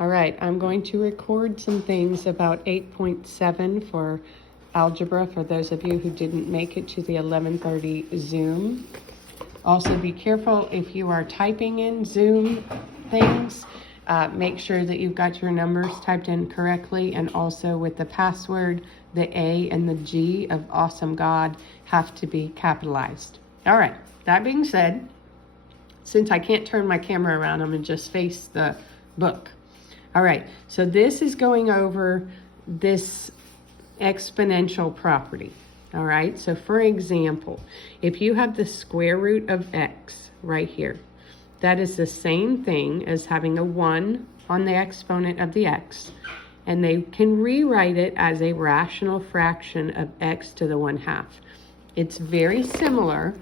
All right, I'm going to record some things about 8.7 for algebra for those of you who didn't make it to the 11:30 Zoom. Also, be careful if you are typing in Zoom things. Make sure that you've got your numbers typed in correctly, and also with the password, the A and the G of Awesome God have to be capitalized. All right, that being said, since I can't turn my camera around, I'm going to just face the book. All right, so this is going over this exponential property. All right, so for example, if you have the square root of x right here, that is the same thing as having a 1 on the exponent of the x, and they can rewrite it as a rational fraction of x to the 1/2. It's very similar,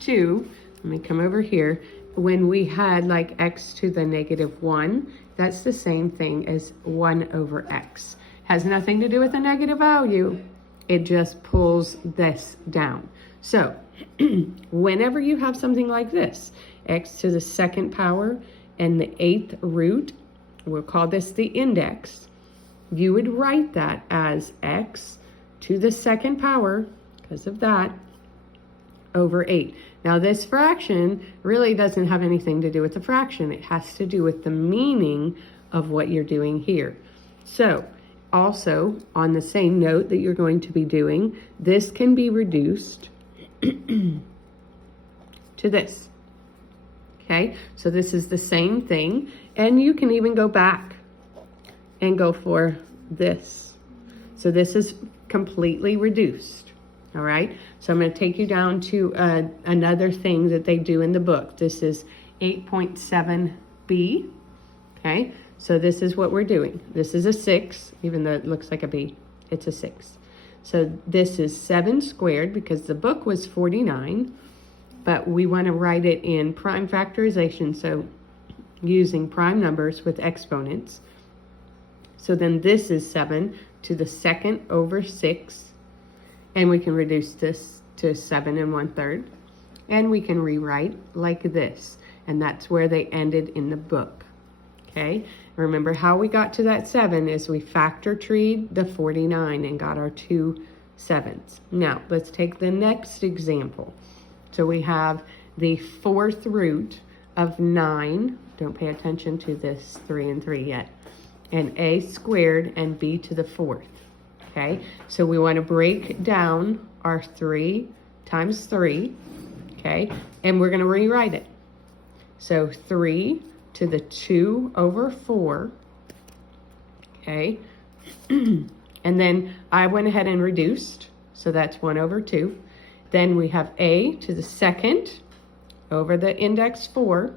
to, let me come over here, when we had like x to the -1, that's the same thing as 1 over x. Has nothing to do with a negative value. It just pulls this down. So whenever you have something like this, x to the 2nd power and the 8th root, we'll call this the index, you would write that as x to the 2nd power, because of that, over 8. Now this fraction really doesn't have anything to do with the fraction. It has to do with the meaning of what you're doing here. So also on the same note that you're going to be doing, this can be reduced to this. Okay, so this is the same thing, and you can even go back and go for this. So this is completely reduced. All right, so I'm going to take you down to another thing that they do in the book. This is 8.7b. Okay, so this is what we're doing. This is a 6, even though it looks like a b, it's a 6. So this is 7 squared because the book was 49, but we want to write it in prime factorization, so using prime numbers with exponents. So then this is 7 to the 2nd over 6. And we can reduce this to 7 1/3. And we can rewrite like this. And that's where they ended in the book. Okay? Remember how we got to that 7 is we factor treed the 49 and got our 2 7s. Now, let's take the next example. So we have the 4th root of 9. Don't pay attention to this 3 and 3 yet. And a squared and b to the 4th. Okay, so we want to break down our 3 times 3, okay, and we're going to rewrite it. So 3 to the 2 over 4, okay, and then I went ahead and reduced, so that's 1 over 2. Then we have a to the 2nd over the index 4,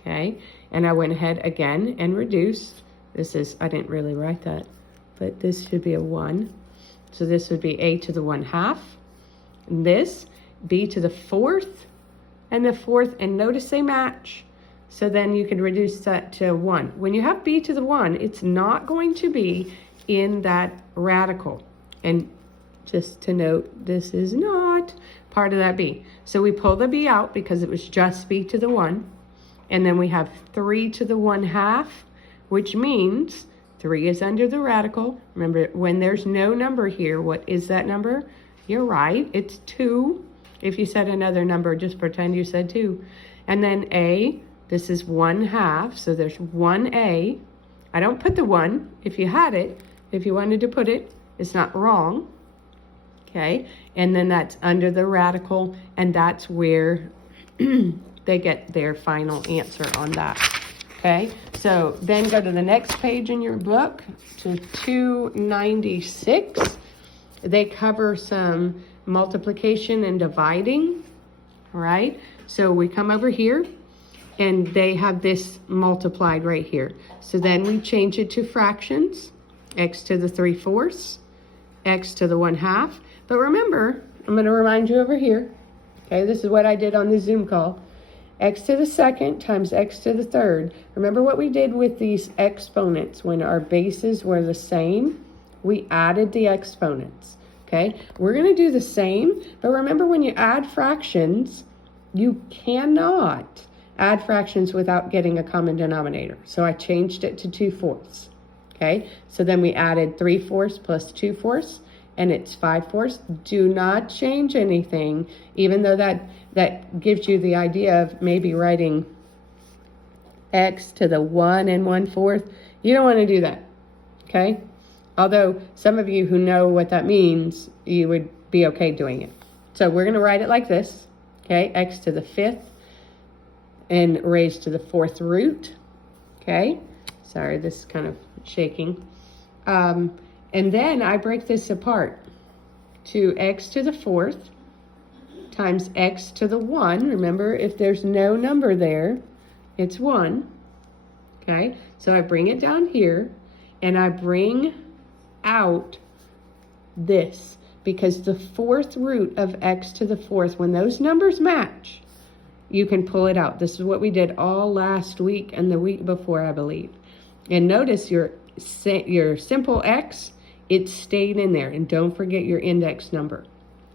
okay, and I went ahead again and reduced. This is, I didn't really write that, but this should be a 1. So this would be a to the 1/2. And this, b to the 4th, and the 4th, and notice they match. So then you can reduce that to 1. When you have b to the 1, it's not going to be in that radical. And just to note, this is not part of that b. So we pull the b out because it was just b to the 1. And then we have 3 to the 1/2, which means 3 is under the radical. Remember, when there's no number here, what is that number? You're right, it's 2. If you said another number, just pretend you said 2. And then a, this is 1/2, so there's 1a. I don't put the 1. If you had it, if you wanted to put it, it's not wrong. Okay, and then that's under the radical, and that's where they get their final answer on that. Okay, so then go to the next page in your book to 296. They cover some multiplication and dividing. All right, so we come over here and they have this multiplied right here. So then we change it to fractions, x to the 3/4, x to the 1/2. But remember, I'm going to remind you over here. Okay, this is what I did on the Zoom call. X to the 2nd times x to the 3rd. Remember what we did with these exponents when our bases were the same? We added the exponents. Okay, we're going to do the same, but remember when you add fractions, you cannot add fractions without getting a common denominator. So I changed it to 2/4. Okay, so then we added 3/4 plus 2/4, and it's 5/4. Do not change anything, even though that gives you the idea of maybe writing x to the 1 1/4. You don't want to do that, okay? Although some of you who know what that means, you would be okay doing it. So we're going to write it like this, okay? X to the 5th and raised to the 4th root, okay? Sorry, this is kind of shaking. And then I break this apart to x to the 4th times x to the 1. Remember, if there's no number there, it's 1. Okay, so I bring it down here and I bring out this, because the 4th root of x to the 4th, when those numbers match, you can pull it out. This is what we did all last week and the week before, I believe. And notice your simple x, it stayed in there. And don't forget your index number.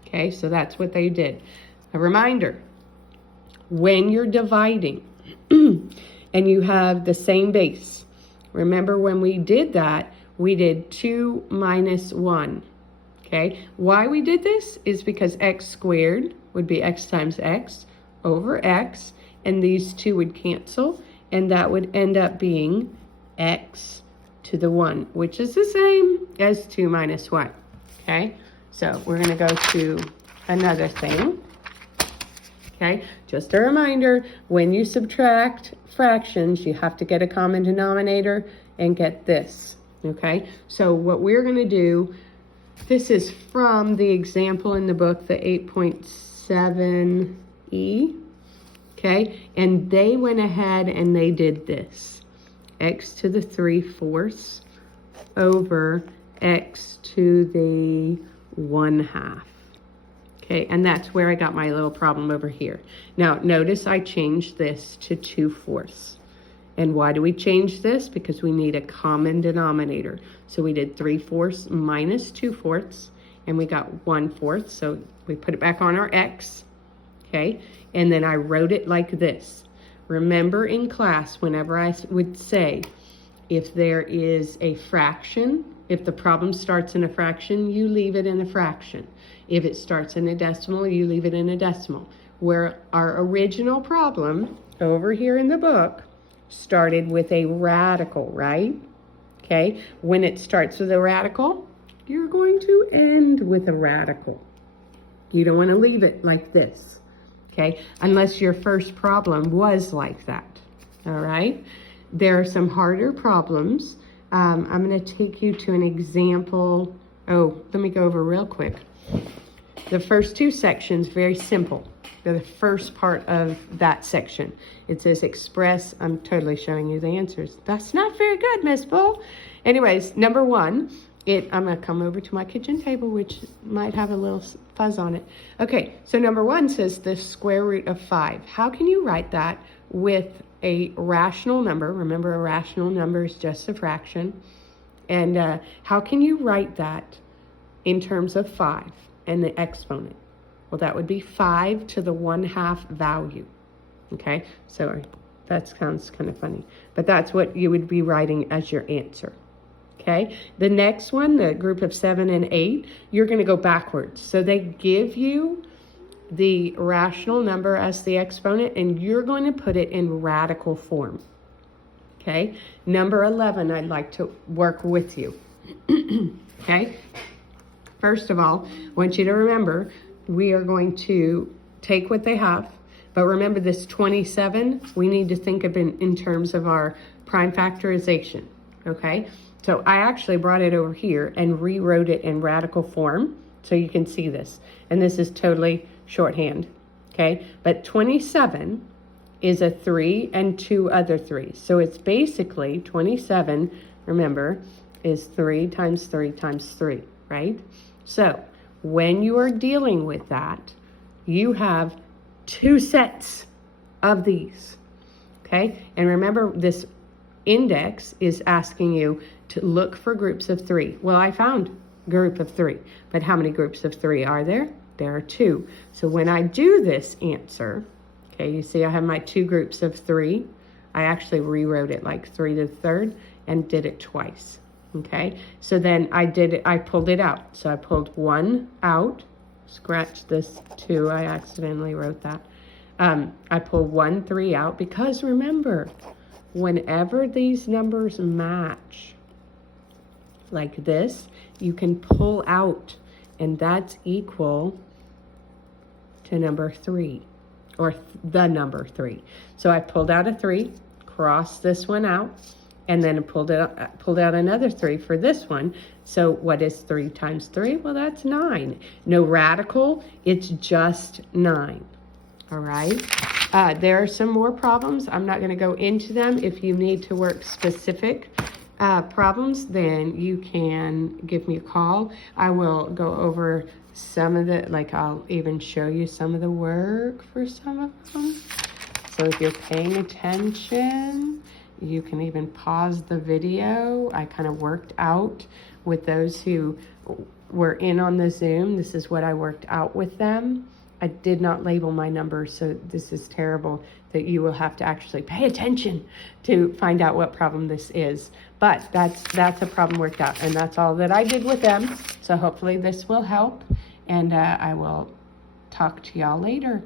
Okay, so that's what they did. A reminder, when you're dividing and you have the same base, remember when we did that, we did 2 minus 1. Okay, why we did this is because x squared would be x times x over x, and these two would cancel, and that would end up being x to the 1, which is the same as 2 minus 1. Okay, so we're going to go to another thing. Okay, just a reminder, when you subtract fractions, you have to get a common denominator and get this. Okay, so what we're going to do, this is from the example in the book, the 8.7e. Okay, and they went ahead and they did this. X to the 3/4 over x to the 1/2. Okay, and that's where I got my little problem over here. Now, notice I changed this to 2/4. And why do we change this? Because we need a common denominator. So we did 3/4 minus 2/4, and we got 1/4. So we put it back on our x, okay? And then I wrote it like this. Remember in class, whenever I would say, if there is a fraction, if the problem starts in a fraction, you leave it in a fraction. If it starts in a decimal, you leave it in a decimal. Where our original problem over here in the book started with a radical, right? Okay, when it starts with a radical, you're going to end with a radical. You don't want to leave it like this, okay? Unless your first problem was like that, all right? There are some harder problems. I'm going to take you to an example. Oh, let me go over real quick. The first two sections, very simple. They're the first part of that section. It says express. I'm totally showing you the answers. That's not very good, Miss Bull. Anyways, number 1, I'm going to come over to my kitchen table, which might have a little fuzz on it. Okay, so number 1 says the square root of 5. How can you write that with a rational number? Remember, a rational number is just a fraction. And how can you write that in terms of 5 and the exponent? Well, that would be 5 to the 1/2 value. Okay, so that sounds kind of funny, but that's what you would be writing as your answer. Okay, the next one, the group of 7 and 8, you're going to go backwards. So they give you the rational number as the exponent, and you're going to put it in radical form. Okay, number 11, I'd like to work with you. Okay, first of all, I want you to remember, we are going to take what they have, but remember this 27, we need to think of it in terms of our prime factorization, okay? So I actually brought it over here and rewrote it in radical form so you can see this. And this is totally shorthand, okay? But 27 is a 3 and 2 other 3s. So it's basically 27, remember, is 3 times 3 times 3, right? So when you are dealing with that, you have 2 sets of these, okay? And remember, this index is asking you to look for groups of 3. Well, I found a group of 3, but how many groups of 3 are there? There are 2. So when I do this answer, Okay, you see I have my two groups of 3. I actually rewrote it like 3 to the third and did it twice. Okay, so then I pulled it out. So I pulled 1 out, scratch this 2, I accidentally wrote that. I pulled 1 3 out because remember, whenever these numbers match like this, you can pull out, and that's equal to number 3, or the number 3. So I pulled out a 3, crossed this one out, and then pulled out another 3 for this one. So what is 3 times 3? Well, that's 9. No radical, it's just 9. All right. There are some more problems. I'm not going to go into them. If you need to work specific problems, then you can give me a call. I will go over some of the, like I'll even show you some of the work for some of them. So if you're paying attention, you can even pause the video. I kind of worked out with those who were in on the Zoom. This is what I worked out with them. I did not label my numbers, so this is terrible that you will have to actually pay attention to find out what problem this is. But that's a problem worked out, and that's all that I did with them. So hopefully this will help, and I will talk to y'all later.